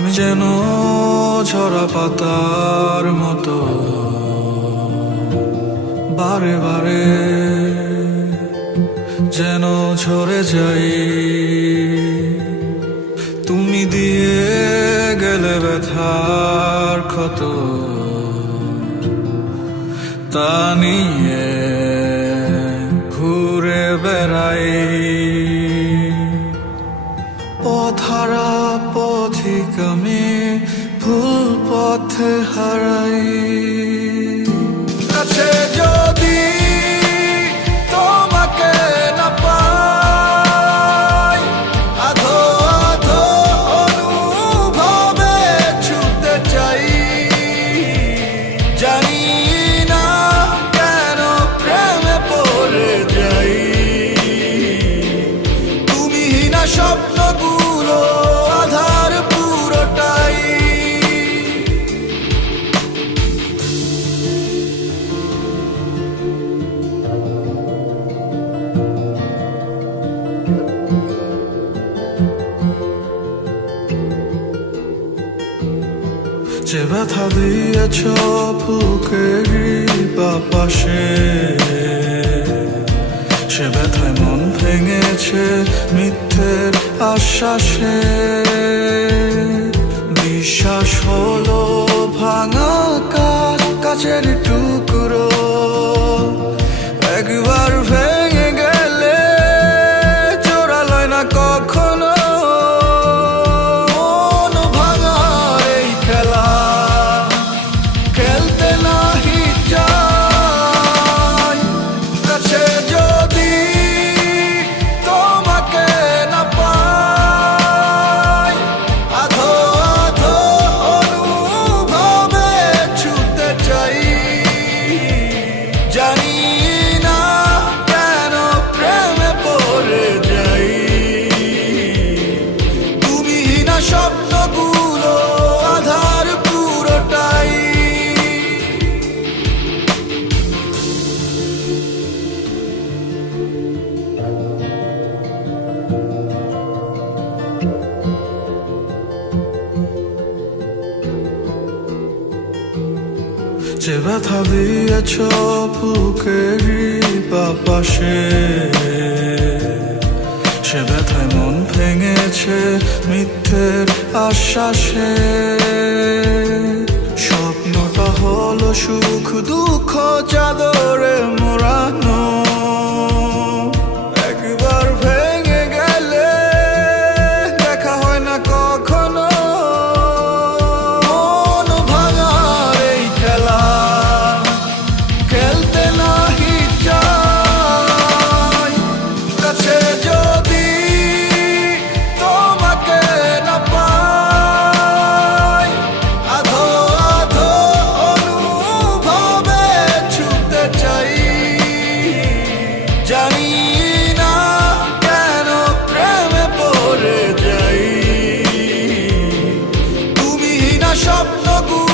আমি যেন ঝরা পাতার মতো বারে বারে যেন ঝরে যাই। তুমি দিয়ে গেলে ব্যথার ক্ষত, তা নিয়ে ঘুরে বেড়াই। পথহারা পথিক আমি, ভুল পথে হারাই। কাছে যদি তোমাকে না পাই, আধো আধো অনুভবে ছুটতে চাই। জানি না কেন প্রেমে পড়ে যাই। তুমিহীনা স্বপ্নগুলো আধার পুরোটাই। যে ব্যথা দিয়েছ বুকেরই বাপাশে, সে ব্যথায় মন ভেঙেছে মিথ্যের আশ্বাসে। বিশ্বাস হলো ভাঙা কাচ, কাচের টুকরো। একবার ভেঙে গেলে জোড়ালয় না কখনো। মন ভাঙার এই খেলা খেলতে নাহি চাই। কাছে যদি তোমাকে না পাই, আধো আধো অনুভবে ছুটতে চাই। জানি না কেন প্রেমে পড়ে যাই। তুমিহীনা স্বপ্নগুলো আধার পুরোটাই। যে ব্যথা দিয়েছ বুকেরই বাপাশে, সে ব্যথায় মন ভেঙেছে মিথ্যের আশ্বাসে। স্বপ্নটা হলো সুখ দুঃখ চাদরে মোড়ানো। একবার ভেঙে গেলে দেখা হয় না কখনো। মন ভাঙার এই খেলা খেলতে নাহি চাই। কাছে যদি তোমাকে না পাই, আধো আধো অনুভবে ছুটতে চাই। জানি না কেন প্রেমে পড়ে যাই। তুমিহীনা স্বপ্নগুলো